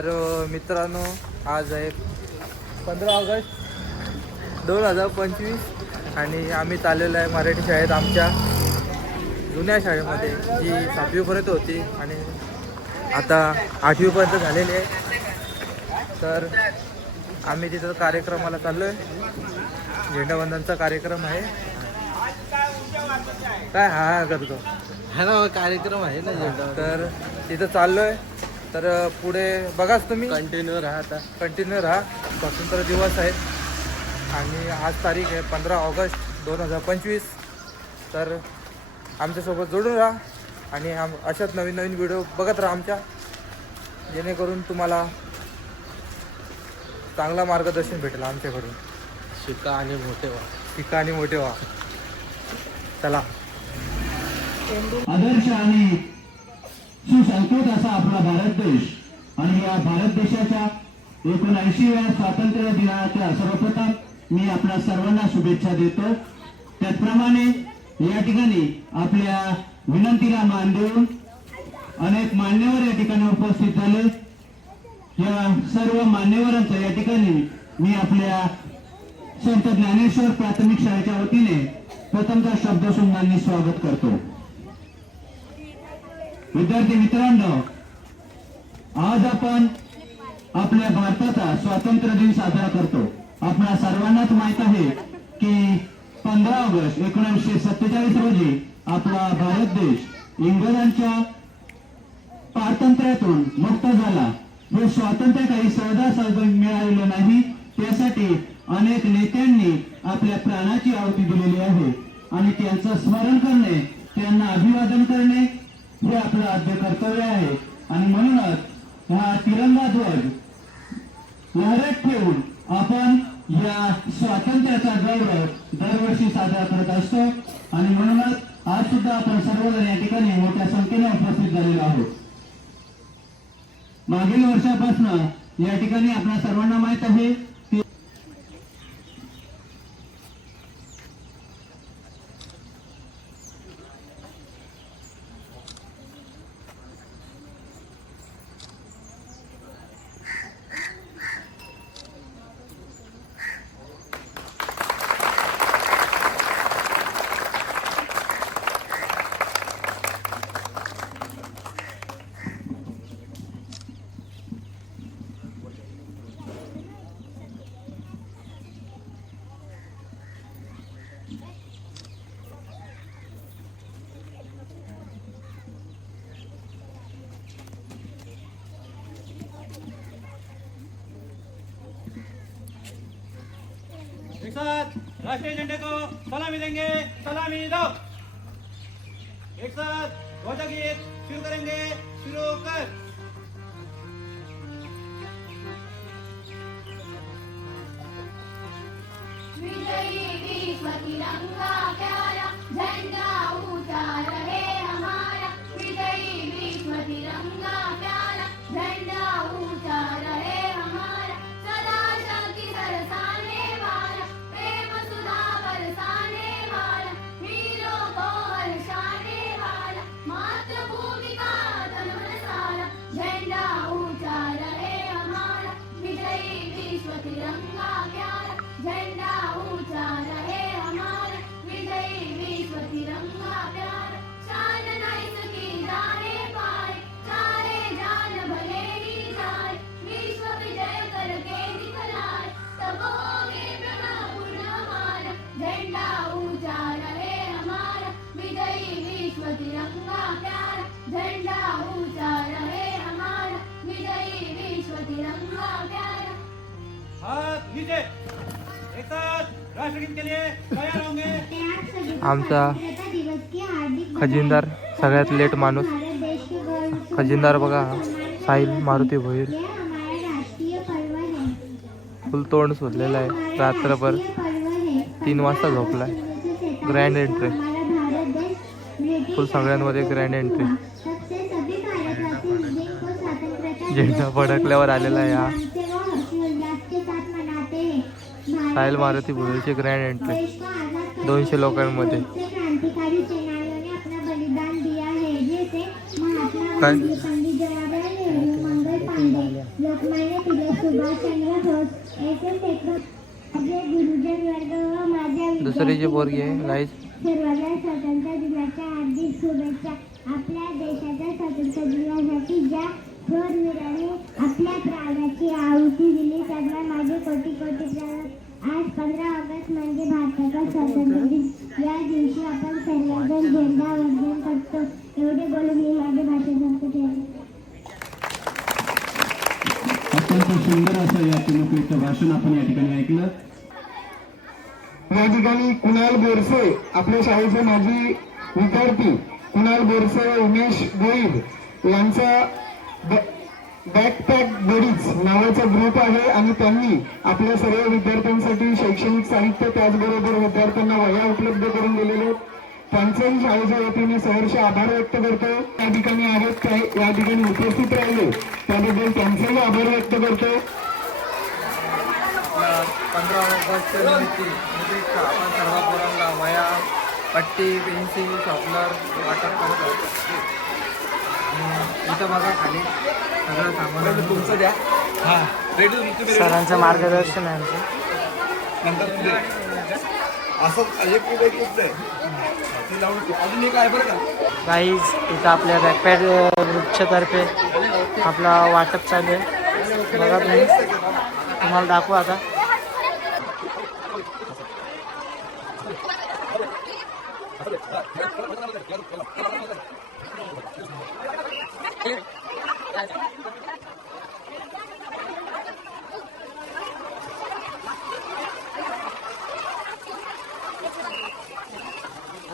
तर मित्रांनो आज आहे पंधरा ऑगस्ट दोन हजार पंचवीस आणि आम्ही चाललेलो आहे मराठी शाळेत आमच्या जुन्या शाळेमध्ये जी सातवीपर्यंत होती आणि आता आठवीपर्यंत झालेली आहे. तर आम्ही तिथं कार्यक्रमाला चाललो आहे झेंडावंदनचा कार्यक्रम आहे. काय हा हा करतो. हा ना कार्यक्रम आहे ना झेंडा तर तिथं चाललो आहे तर पुढे बघाच तुम्ही. कंटिन्यू राहता कंटिन्यू राहा. स्वातंत्र्य दिवस आहे. आणि आज तारीख आहे पंधरा ऑगस्ट दोन हजार पंचवीस. तर आमच्यासोबत जोडून राहा. आणि आम अशाच नवीन नवीन व्हिडिओ बघत राहा आमच्या. जेणेकरून तुम्हाला चांगला मार्गदर्शन भेटेल आमच्याकडून. शिका आणि मोठे व्हा. शिका आणि मोठे व्हा. चला. आदर्श आणि सुसंस्कृत असा आपला भारत देश. आणि या भारत देशाच्या एकोणऐंशीव्या स्वातंत्र्य दिनाच्या सर्वप्रथम मी आपल्या सर्वांना शुभेच्छा देतो. त्याचप्रमाणे या ठिकाणी आपल्या विनंतीला मान देऊन अनेक मान्यवर या ठिकाणी उपस्थित झाले. या सर्व मान्यवरांचं या ठिकाणी मी आपल्या संत ज्ञानेश्वर प्राथमिक शाळेच्या वतीने प्रथमतः शब्दसुंदांनी स्वागत करतो. विद्यार्थी मित्रांनो आज आपण आपल्या भारताचा स्वातंत्र्य दिन साजरा करतो. आपल्या सर्वांनाच माहीत आहे की पंधरा ऑगस्ट एकोणीसशे सत्तेचाळीस रोजी आपला भारत देश इंग्रजांच्या पारतंत्र्यातून मुक्त झाला. हे स्वातंत्र्य काही सहजासहज मिळालेलं नाही त्यासाठी अनेक नेत्यांनी आपल्या प्राणाची आहुती दिलेली आहे आणि त्यांचं स्मरण करणे त्यांना अभिवादन करणे हे आपलं आद्य कर्तव्य आहे. आणि म्हणूनच हा तिरंगा ध्वज लहरात ठेवून आपण या स्वातंत्र्याचा गौरव दरवर्षी साजरा करत असतो. आणि म्हणूनच आज सुद्धा आपण सर्वजण या ठिकाणी मोठ्या संख्येने उपस्थित झालेलो आहोत. मागील वर्षापासून या ठिकाणी आपल्या सर्वांना माहीत आहे की साथ राष्ट्रीय झंडे को सलामी देंगे सलामी दो। एक साथ ध्वजा गीत शुरू करेंगे शुरू कर। विजयी विश्व तिरंगा प्यारा झंडा प्यारा झंडा ऊंचा रहे हमारा विजयी विश्व तिरंगा प्यारा. हाथ नीचे एक साथ राष्ट्रगीत के लिए तैयार होंगे. आमचा खजिनदार सगळ्यात लेट माणूस. खजिनदार बघा हा. साहिल मारुती भोईर. फुल तोंड सोडलेलं आहे. रात्रभर तीन वाजता झोपलाय. ग्रँड एंट्री फुल सगळ्यांमध्ये ग्रँड एंट्री झेंडा फडकल्यावर आलेला या. साहिल मारुती भुईची ग्रँड एंट्री दोनशे लोकांमध्ये. काय? दुसरी जी पोरगी आहे गाईज सर्वांना स्वातंत्र्य दिनाच्या हार्दिक शुभेच्छा. आपल्या देशाच्या स्वातंत्र्य दिनासाठी ज्या थोर वीरांनी आपल्या प्राणाची आहुती दिली त्यांना माझे कोटी कोटी प्रणाम आज पंधरा ऑगस्ट म्हणजे भारताचा स्वातंत्र्य दिन. या दिवशी आपण सर्वजण झेंडा वंदन करतो. एवढे बोलून मी माझे भाषण संपत अत्यंत सुंदर असं या चिमुकलीचं भाषण आपण या ठिकाणी ऐकलं. या ठिकाणी कुणाल बोरसे आपल्या शाळेचे माजी विद्यार्थी कुणाल बोरसे उमेश गोईब यांचा बॅकपॅक बडीज नावाचा ग्रुप आहे आणि त्यांनी आपल्या सर्व विद्यार्थ्यांसाठी शैक्षणिक साहित्य त्याचबरोबर विद्यार्थ्यांना वया उपलब्ध करून दिलेले आहेत. त्यांचेही शाळेच्या वतीने सहर्ष आभार व्यक्त करतो. त्या ठिकाणी आहेत या ठिकाणी उपस्थित राहिले. त्याबद्दल त्यांचेही आभार व्यक्त करतो. पंधरा ऑगस्टच्या निमित्ती निमित्त आपण सर्व पोरांना वया पट्टी पेन्सिल शॉपनर वाटप करत आहोत आणि इथं बघा खाली सगळं सामान तुमचं द्या. सरांचं मार्गदर्शन आहे आमचं. काहीच इथं आपल्या बॅकपॅड ग्रुपच्या तर्फे आपला वाटप चालू आहे. बघा तुम्ही. तुम्हाला दाखवू आता.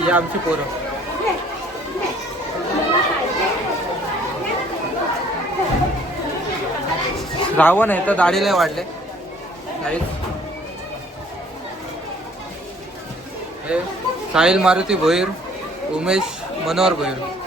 ही आमची पोरं. रावण आहे तर दाढीला वाढले. साहिल. हे साहिल मारुती भोईर उमेश मनोहर भोईर.